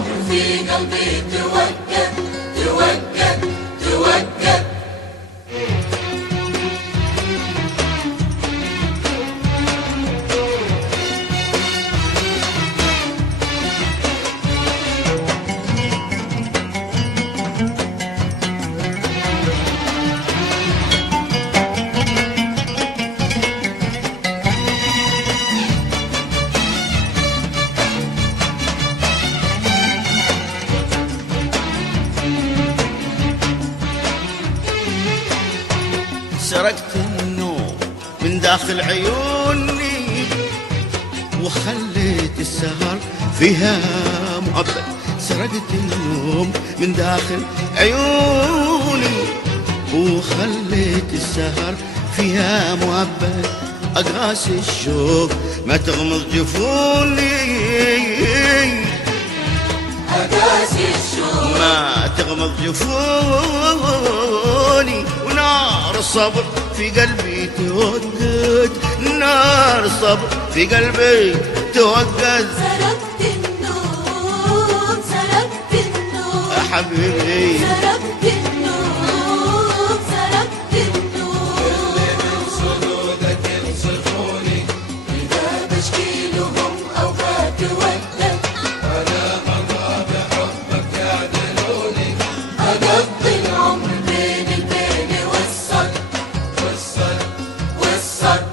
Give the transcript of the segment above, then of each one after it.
العمر في قلبي توقف توقف توقف. سرقت النوم من داخل عيوني وخليت السهر فيها مؤبد. سرقت النوم من داخل عيوني وخليت السهر فيها مؤبد. أقاسي الشوق ما تغمض جفوني، أقاسي الشوق ما تغمض جفوني. ونار الصبر في قلبي توقد، نار الصبر في قلبي توقد. سرقت النوم سرقت النوم حبيبي سرقت النوم سرقت النوم. اللي من صدودك ينصفوني إذا بشكي لهم أو بتودد أنا مرة بحبك يعدلوني. أقضي العمر بين البين والصد والصد والصد.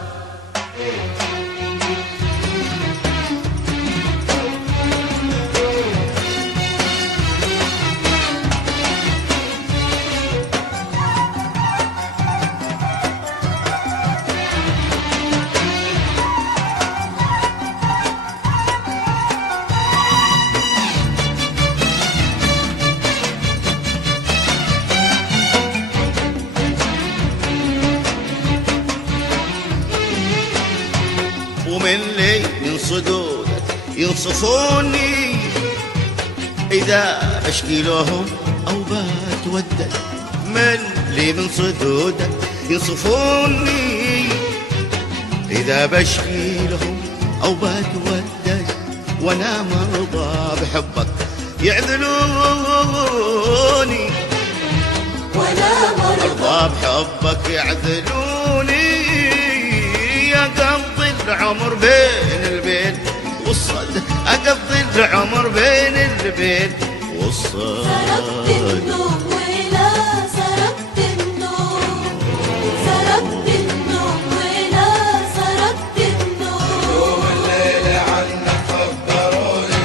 ومن لي من صدودك ينصفوني إذا أشكي لهم أو بتودد. من لي من صدودك ينصفوني إذا بشكي لهم أو بتودد. وأنا مرضى بحبك يعذلوني، ولا مرضى مرضى بحبك يعذلوني. يا قضي العمر بين البين والصد، أقضي العمر بين البين والصد. سرقت النوم ولا سرقت النوم سرقت النوم ولا سرقت النوم. يوم الليل عنك خبروني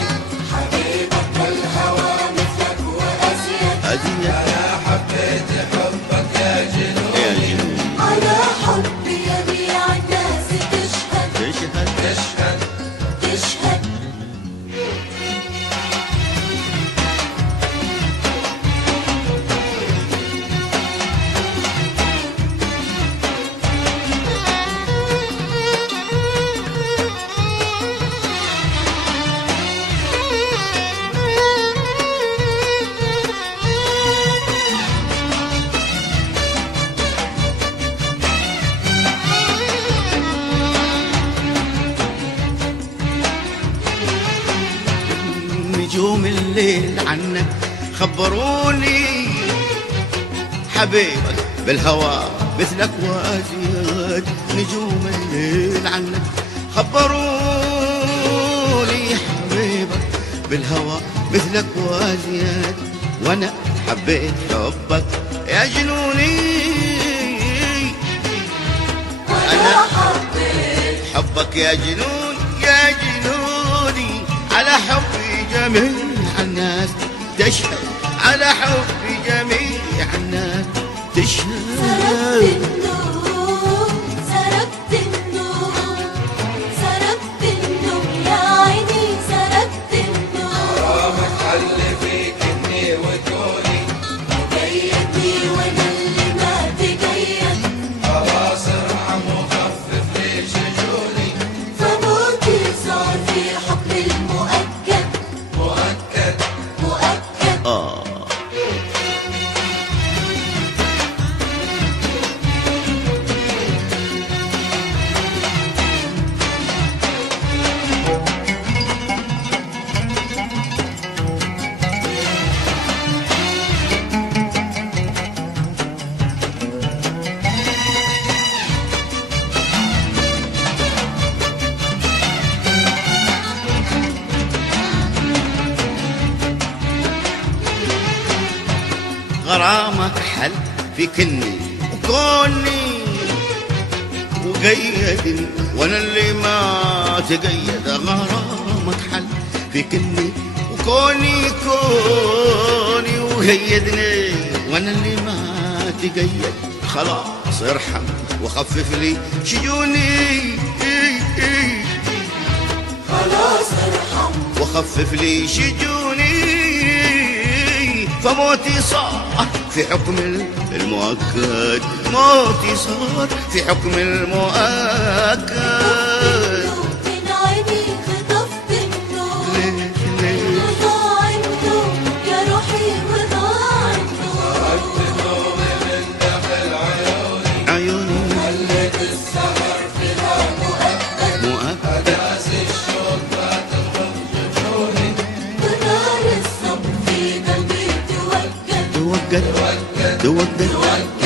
حبيبك الهوى مثلك وأزيد أزيد أنا حبيت حبك يا يا جنوني. جنون على حبي يبيع الناس تشهد تشهد تشهد تشهد. نجوم الليل عنك خبروني حبيبك بالهوى مثلك وأزيد. نجوم الليل عنك خبروني حبيبك بالهوى مثلك وأزيد. وأنا حبيت حبك يا جنوني، أنا حبيت حبك يا جنون يا جنوني. على حبي جميع الناس تشهد، على حبي جميع الناس سرقت تشهد. النوم سرقت النوم سرقت النوم يا عيني سرقت النوم. رامك حل فيك إني وكوني قيدني وانا اللي ما تقيد. خلاص ارحم وخفف لي شجوني. فموتي صار في حكم المؤكد مؤكد مؤكد. غرامك حل في كني وكوني وقيد، وانا اللي ما تقيد. غرامك حل في كني وكوني كوني وقيدني، وانا اللي ما تقيد. خلاص ارحم وخفف لي شجوني، خلاص ارحم وخفف لي شجوني. فموتي صار في حكم المؤكد، موتي صار في حكم المؤكد. من عيني خطفت النور، ليه ليه وضاع النور يا روحي وضاع النور. عيوني خليت السهر فيها مؤكد، مؤكد. ناس الشوق ما تخرج جفوني، ونار الصبر في قلبي توقد توقد توقد توقد